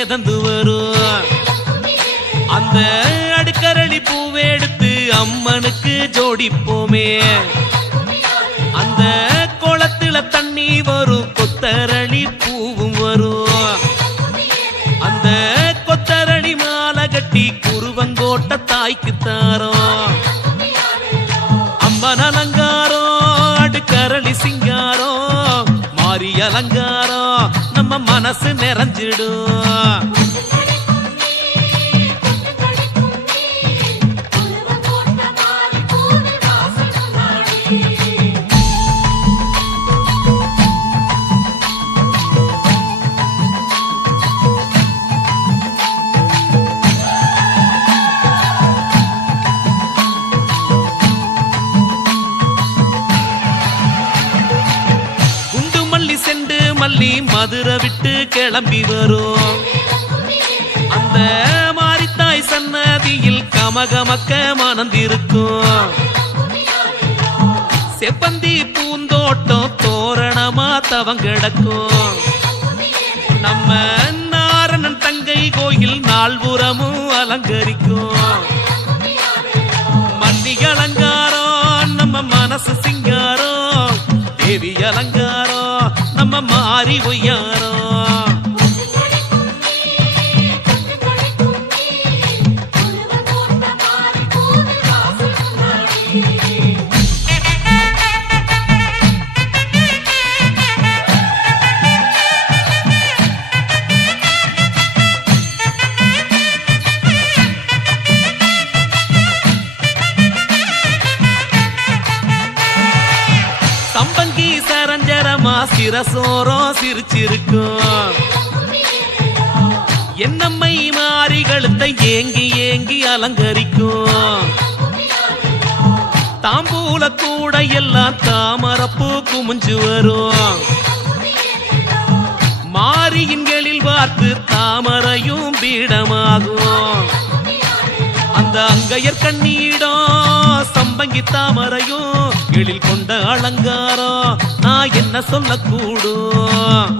மேதந்து வரும். அந்த அடுக்கரளி பூவை எடுத்து அம்மனுக்கு ஜோடிப்போமே. அந்த குளத்துல தண்ணி வரும், கொத்தரளி பூவும் வரும். அந்த கொத்தரளி மாலை கட்டி குருவங்கோட்ட தாய்க்கு தாரோம். அம்மன் அலங்காரம், அடுக்கரளி சிங்காரம், மாறி அலங்காரம் நம்ம மனசு நிறைஞ்சிடும். மல்லி மதுரை விட்டு கிளம்பி வரும். அந்த மாரித்தாய் சன்னதியில் கமகமக்க மணந்திருக்கும். செப்பந்தி பூந்தோட்டம் தோரணமா தவங்கிடக்கும். நம்ம நாரணன் தங்கை கோயில் நால்புறமும் அலங்கரிக்கும். மல்லி அலங்காரம் நம்ம மனசு சிங்காரம், தேவி அலங்காரம் நம்ம மாறி ஒய்யாரோ. சம்பங்கி சரஞ்சரமா சிரசோரம் சிரிச்சிருக்கும். என்னம்மை மாறி கழுத்தை ஏங்கி ஏங்கி அலங்கரிக்கும். தாம்பூல கூட எல்லாம் தாமரப்பூ குமிஞ்சு வரும். மாரியின் எழில் பார்த்து தாமரையும் பீடமாகும். அந்த அங்கையர் கண்ணீடம் சம்பங்கி தாமரையும் எழில் கொண்ட அலங்காரம் நான் என்ன சொல்லக்கூடும்.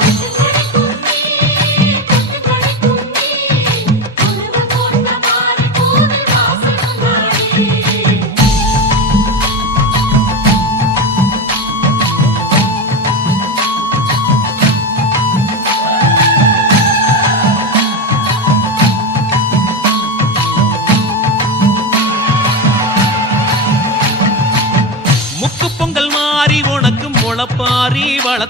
முக்கு பொங்கல் மாறி உனக்கு முளப்பாரி வள